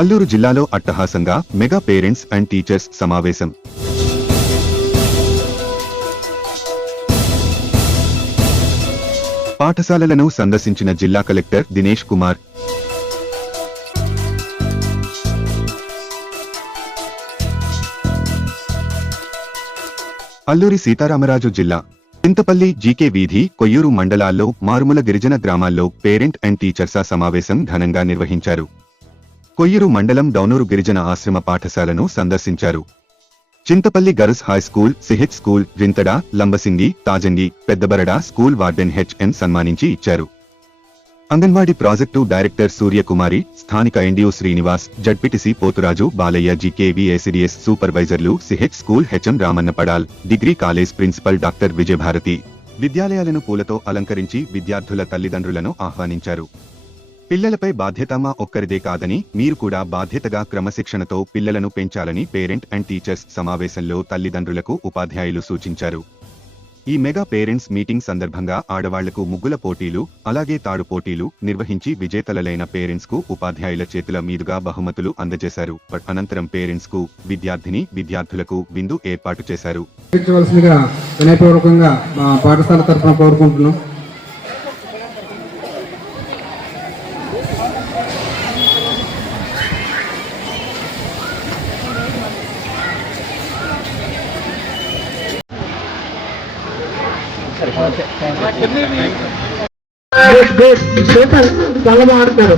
అల్లూరు జిల్లాలో అట్టహాసంగా mega parents and teachers సమావేశం. పాఠశాలలను సందర్శించిన జిల్లా కలెక్టర్ దినేష్ కుమార్. అల్లూరి సీతారామరాజు జిల్లా చింతపల్లి, జీకే వీధి, కొయ్యూరు మండలాల్లో మారుమూల గిరిజన గ్రామాల్లో పేరెంట్ అండ్ టీచర్స్ సమావేశం ఘనంగా నిర్వహించారు. కొయ్యూరు మండలం డౌనూరు గిరిజన ఆశ్రమ పాఠశాలను సందర్శించారు. Chintapalli girls high school, CH school, Rinthada, Lambasingi, Tajangi, Peddabarada school warden HN సన్మానించి ఇచ్చారు. అంగన్వాడీ ప్రాజెక్టు డైరెక్టర్ సూర్యకుమారి, స్థానిక NDO Srinivas, ZPTC Poturaju Balayya, GKVACDS సూపర్వైజర్లు, CH school HM Ramanna Padal, degree college principal doctor Vijayabharathi విద్యాలయాలను పూలతో అలంకరించి విద్యార్థుల తల్లిదండ్రులను ఆహ్వానించారు. పిల్లలపై బాధ్యత మా ఒక్కరిదే కాదని, మీరు కూడా బాధ్యతగా క్రమశిక్షణతో పిల్లలను పెంచాలని పేరెంట్ అండ్ టీచర్స్ సమావేశంలో తల్లిదండ్రులకు ఉపాధ్యాయులు సూచించారు. ఈ మెగా పేరెంట్స్ మీటింగ్ సందర్భంగా ఆడవాళ్లకు ముగ్గుల పోటీలు, అలాగే తాడు పోటీలు నిర్వహించి విజేతలైన పేరెంట్స్ కు ఉపాధ్యాయుల చేతుల మీదుగా బహుమతులు అందజేశారు. అనంతరం పేరెంట్స్ కు విద్యార్థులకు విందు ఏర్పాటు చేశారు. పాఠశాల తరఫున కోరుకుంటున్నాం. చాలా బాగుంటారు.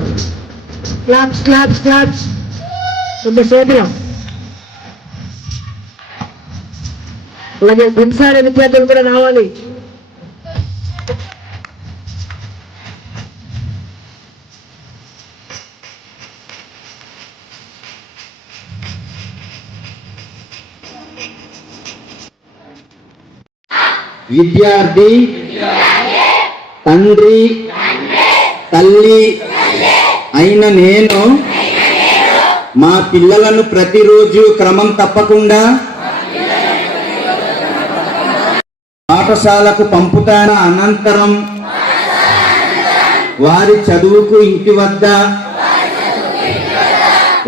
క్లాప్స్ క్లాప్స్ క్లాప్స్ చేతిలో. అలాగే గుంసారి విద్యార్థులు కూడా రావాలి. విద్యార్థి తండ్రి తల్లి అయిన నేను మా పిల్లలను ప్రతిరోజు క్రమం తప్పకుండా పాఠశాలకు పంపుతాను. అనంతరం వారి చదువుకు ఇంటి వద్ద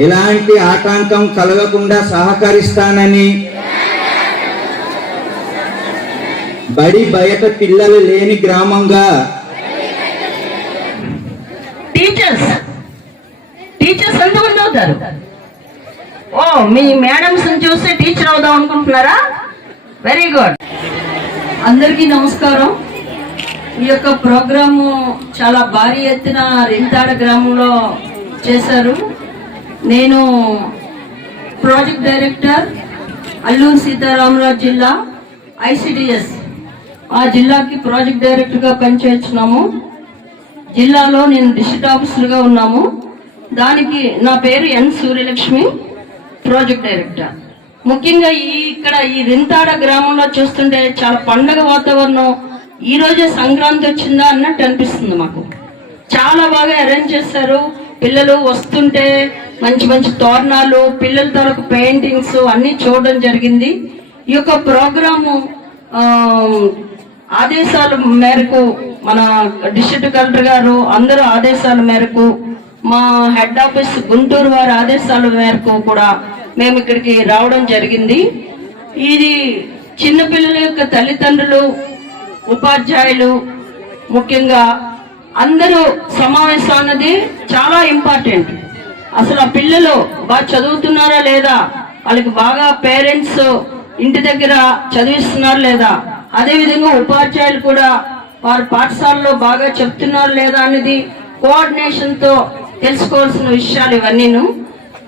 ఎలాంటి ఆటంకం కలగకుండా సహకరిస్తానని, బడి బయట పిల్లలు లేని గ్రామంగా టీచర్స్ ఎంతమంది అవుతారు? మీ మేడమ్స్ చూస్తే టీచర్ అవుదాం అనుకుంటున్నారా? Very good. అందరికీ నమస్కారం. ఈ యొక్క ప్రోగ్రాము చాలా భారీ ఎత్తున రింతాడ గ్రామంలో చేశారు. నేను ప్రాజెక్ట్ డైరెక్టర్ అల్లూరు సీతారామరాజు జిల్లా ICDS ఆ జిల్లాకి ప్రాజెక్ట్ డైరెక్టర్గా పనిచేస్తున్నాము. జిల్లాలో నేను డిస్ట్రిక్ట్ ఆఫీసర్గా ఉన్నాము. దానికి నా పేరు ఎన్ సూర్యలక్ష్మి, ప్రాజెక్ట్ డైరెక్టర్. ముఖ్యంగా ఇక్కడ ఈ రింతాడ గ్రామంలో చూస్తుంటే చాలా పండగ వాతావరణం. ఈ రోజే సంక్రాంతి వచ్చిందా అన్నట్టు అనిపిస్తుంది మాకు. చాలా బాగా అరేంజ్ చేశారు. పిల్లలు వస్తుంటే మంచి మంచి తోరణాలు, పిల్లల తరకు పెయింటింగ్స్ అన్ని చూడడం జరిగింది. ఈ యొక్క ప్రోగ్రాము ఆదేశాల మేరకు మన డిస్ట్రిక్ట్ కలెక్టర్ గారు అందరూ ఆదేశాల మేరకు, మా హెడ్ ఆఫీస్ గుంటూరు వారి ఆదేశాల మేరకు కూడా మేము ఇక్కడికి రావడం జరిగింది. ఇది చిన్నపిల్లల యొక్క తల్లిదండ్రులు, ఉపాధ్యాయులు, ముఖ్యంగా అందరూ సమావేశం అన్నది చాలా ఇంపార్టెంట్. అసలు ఆ పిల్లలు బాగా చదువుతున్నారా లేదా, వాళ్ళకి బాగా పేరెంట్స్ ఇంటి దగ్గర చదివిస్తున్నారు లేదా, అదేవిధంగా ఉపాధ్యాయులు కూడా వారి పాఠశాలలో బాగా చెప్తున్నారు లేదా అనేది కోఆర్డినేషన్ తో తెలుసుకోవాల్సిన విషయాలు ఇవన్నీను.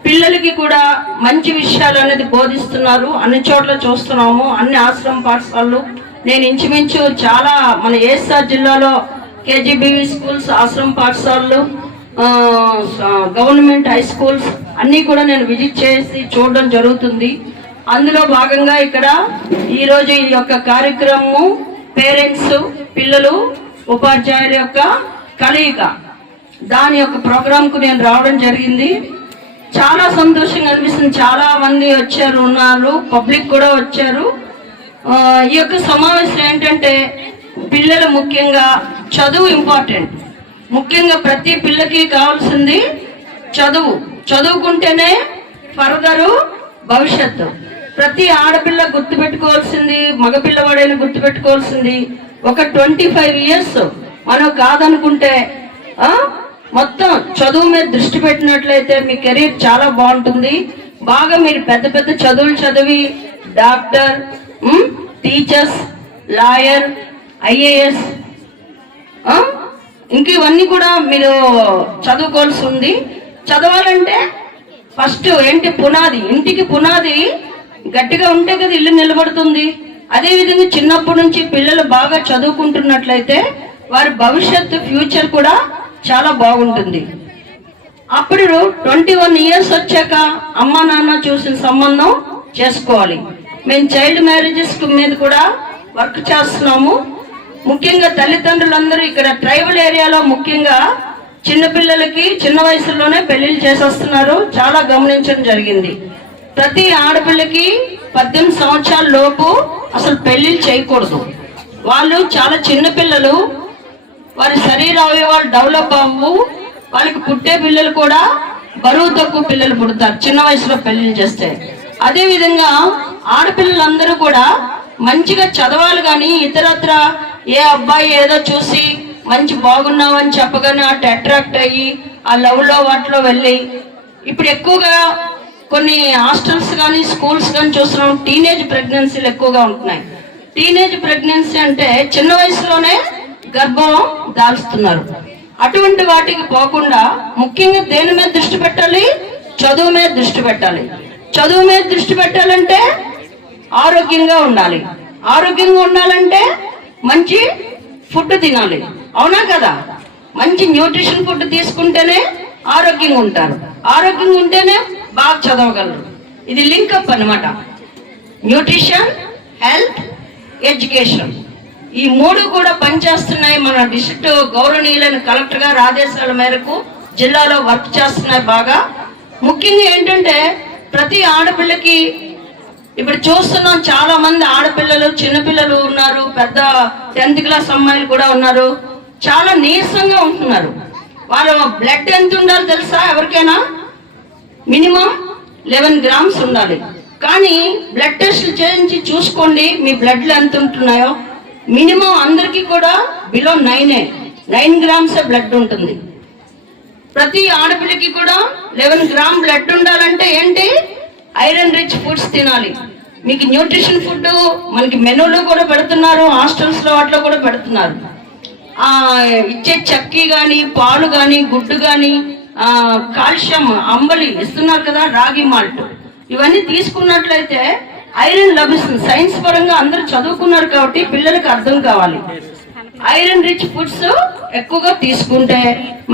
పిల్లలకి కూడా మంచి విషయాలు అనేది బోధిస్తున్నారు. అన్ని చోట్ల చూస్తున్నాము, అన్ని ఆశ్రమ పాఠశాలలు. నేను ఇంచుమించు చాలా మన ఏఎస్ఆర్ జిల్లాలో KGBV స్కూల్స్, ఆశ్రమ పాఠశాలలు, గవర్నమెంట్ హై స్కూల్స్ అన్నీ కూడా నేను విజిట్ చేసి చూడడం జరుగుతుంది. అందులో భాగంగా ఇక్కడ ఈరోజు ఈ యొక్క కార్యక్రమము పేరెంట్స్, పిల్లలు, ఉపాధ్యాయుల యొక్క కలయిక, దాని యొక్క ప్రోగ్రాంకు నేను రావడం జరిగింది. చాలా సంతోషంగా అనిపిస్తుంది. చాలా మంది వచ్చారు, ఉన్నారు, పబ్లిక్ కూడా వచ్చారు. ఈ యొక్క సమావేశం ఏంటంటే పిల్లలు ముఖ్యంగా చదువు ఇంపార్టెంట్. ముఖ్యంగా ప్రతి పిల్లకి కావాల్సింది చదువు. చదువుకుంటేనే ఫర్దరు భవిష్యత్తు. ప్రతి ఆడపిల్ల గుర్తుపెట్టుకోవాల్సింది, మగపిల్లవాడైనా గుర్తుపెట్టుకోవాల్సింది, ఒక 25 years మనం కాదనుకుంటే మొత్తం చదువు మీద దృష్టి పెట్టినట్లయితే మీ కెరీర్ చాలా బాగుంటుంది. బాగా మీరు పెద్ద పెద్ద చదువులు చదివి డాక్టర్, టీచర్స్, లాయర్, IAS ఇంక ఇవన్నీ కూడా మీరు చదువుకోవాల్సి ఉంది. చదవాలంటే ఫస్ట్ ఏంటి పునాది, ఇంటికి పునాది గట్టిగా ఉంటే కదా ఇల్లు నిలబడుతుంది. అదే విధంగా చిన్నప్పటి నుంచి పిల్లలు బాగా చదువుకుంటున్నట్లయితే వారి భవిష్యత్తు ఫ్యూచర్ కూడా చాలా బాగుంటుంది. అప్పుడు 21 years వచ్చాక అమ్మ నాన్న చూసిన సంబంధం చేసుకోవాలి. మేము చైల్డ్ మ్యారేజెస్ మీద కూడా వర్క్ చేస్తున్నాము. ముఖ్యంగా తల్లిదండ్రులందరూ ఇక్కడ ట్రైబల్ ఏరియాలో ముఖ్యంగా చిన్నపిల్లలకి చిన్న వయసులోనే పెళ్లిళ్ళు చేసేస్తున్నారు. చాలా గమనించడం జరిగింది. ప్రతి ఆడపిల్లకి 18 సంవత్సరాల లోపు అసలు పెళ్లిళ్ళు చేయకూడదు. వాళ్ళు చాలా చిన్న పిల్లలు, వారి శరీర అవయవాలు డెవలప్ అవ్వు, వాళ్ళకి పుట్టే పిల్లలు కూడా బరువు తక్కువ పిల్లలు పుడతారు చిన్న వయసులో పెళ్లిళ్ళు చేస్తే. అదే విధంగా ఆడపిల్లలందరూ కూడా మంచిగా చదవాలి, కానీ ఇతరత్ర ఏ అబ్బాయి ఏదో చూసి మంచి బాగున్నావు అని చెప్పగానే అటు అట్రాక్ట్ అయ్యి ఆ లవ్ లో వాటిలో వెళ్ళి, ఇప్పుడు ఎక్కువగా కొన్ని హాస్టల్స్ కానీ స్కూల్స్ కానీ చూస్తున్నాం, టీనేజ్ ప్రెగ్నెన్సీలు ఎక్కువగా ఉంటున్నాయి. టీనేజ్ ప్రెగ్నెన్సీ అంటే చిన్న వయసులోనే గర్భం దాల్స్తున్నారు. అటువంటి వాటికి పోకుండా ముఖ్యంగా దేని మీద దృష్టి పెట్టాలి? చదువు మీద దృష్టి పెట్టాలి. చదువు మీద దృష్టి పెట్టాలంటే ఆరోగ్యంగా ఉండాలి. ఆరోగ్యంగా ఉండాలంటే మంచి ఫుడ్ తినాలి, అవునా కదా? మంచి న్యూట్రిషన్ ఫుడ్ తీసుకుంటేనే ఆరోగ్యంగా ఉంటారు. ఆరోగ్యంగా ఉంటేనే బాగా చదవగలరు. ఇది లింకప్ అన్నమాట. న్యూట్రిషన్, హెల్త్, ఎడ్యుకేషన్, ఈ మూడు కూడా పనిచేస్తున్నాయి. మన డిస్ట్రిక్ట్ గౌరవనీయులైన కలెక్టర్ గారు ఆదేశాల మేరకు జిల్లాలో వర్క్ చేస్తున్నాయి బాగా. ముఖ్యంగా ఏంటంటే ప్రతి ఆడపిల్లకి ఇప్పుడు చూస్తున్నాం, చాలా మంది ఆడపిల్లలు చిన్నపిల్లలు ఉన్నారు, పెద్ద 10th క్లాస్ అమ్మాయిలు కూడా ఉన్నారు, చాలా నీరసంగా ఉంటున్నారు. వాళ్ళ బ్లడ్ ఎంత ఉండాలో తెలుసా ఎవరికైనా? మినిమం 11 grams ఉండాలి. కానీ బ్లడ్ టెస్ట్లు చేయించి చూసుకోండి మీ బ్లడ్లు ఎంత ఉంటున్నాయో. మినిమం అందరికీ కూడా బిలో 9 grams బ్లడ్ ఉంటుంది. ప్రతి ఆడపిల్లకి కూడా 11 grams బ్లడ్ ఉండాలంటే ఏంటి? ఐరన్ రిచ్ ఫుడ్స్ తినాలి. మీకు న్యూట్రిషన్ ఫుడ్ మనకి మెనూలో కూడా పెడుతున్నారు, హాస్టల్స్ లో వాటిలో కూడా పెడుతున్నారు. ఇచ్చే చక్కి కానీ, పాలు కానీ, గుడ్డు కానీ, కాల్షియం అంబలి ఇస్తున్నారు కదా, రాగి మాల్ట్, ఇవన్నీ తీసుకున్నట్లయితే ఐరన్ లభిస్తుంది. సైన్స్ పరంగా అందరూ చదువుకున్నారు కాబట్టి పిల్లలకి అర్థం కావాలి. ఐరన్ రిచ్ ఫుడ్స్ ఎక్కువగా తీసుకుంటే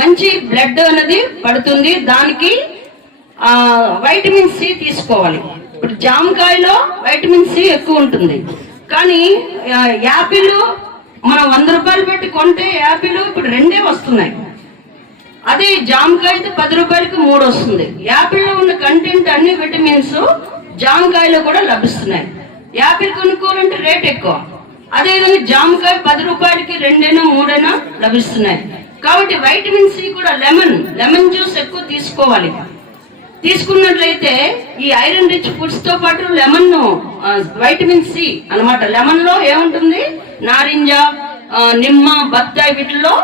మంచి బ్లడ్ అనేది పడుతుంది. దానికి వైటమిన్ సి తీసుకోవాలి. ఇప్పుడు జామకాయలో వైటమిన్ సి ఎక్కువ ఉంటుంది. కానీ యాపిల్ మనం 100 రూపాయలు పెట్టి కొంటే యాపిల్ ఇప్పుడు 2 వస్తున్నాయి. అదే జామకాయతో 10 రూపాయలకి 3 వస్తుంది. యాపిల్లో ఉన్న కంటెంట్ అన్ని విటమిన్స్ జామకాయలో కూడా లభిస్తున్నాయి. యాపిల్ కొనుక్కోవాలంటే రేట్ ఎక్కువ. అదేవిధంగా జామకాయ 10 రూపాయలకి 2 3 లభిస్తున్నాయి. కాబట్టి వైటమిన్ సి కూడా లెమన్ జ్యూస్ ఎక్కువ తీసుకోవాలి. తీసుకున్నట్లయితే ఈ ఐరన్ రిచ్ ఫుడ్స్ తో పాటు లెమన్ వైటమిన్ సి అన్నమాట. లెమన్ లో ఏముంటుంది? నారింజ, నిమ్మ, బత్తాయి, వీటిలో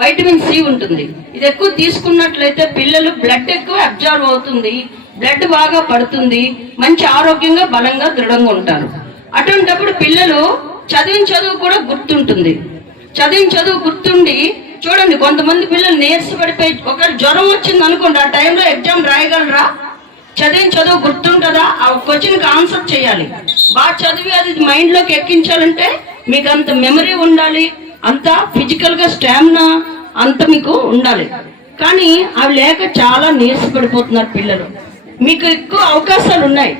వైటమిన్ సి ఉంటుంది. ఇది ఎక్కువ తీసుకున్నట్లయితే పిల్లలు బ్లడ్ ఎక్కువ అబ్జర్వ్ అవుతుంది, బ్లడ్ బాగా పడుతుంది, మంచి ఆరోగ్యంగా బలంగా దృఢంగా ఉంటారు. అటువంటిప్పుడు పిల్లలు చదివిన చదువు కూడా గుర్తుంటుంది. చదివిన చదువు గుర్తుండి చూడండి, కొంతమంది పిల్లలు నీరసపడిపోయి ఒకవేళ జ్వరం వచ్చింది అనుకోండి, ఆ టైంలో ఎగ్జామ్ రాయగలరా? చదివిన చదువు గుర్తుంటుందా? ఆ క్వశ్చన్కి ఆన్సర్ చేయాలి. బాగా చదివి అది మైండ్ లోకి ఎక్కించాలంటే మీకు అంత మెమరీ ఉండాలి, అంత ఫిజికల్ గా స్టామినా అంత మీకు ఉండాలి. కానీ అవి లేక చాలా నీరసపడిపోతున్నారు పిల్లలు. మీకు ఎక్కువ అవకాశాలు ఉన్నాయి.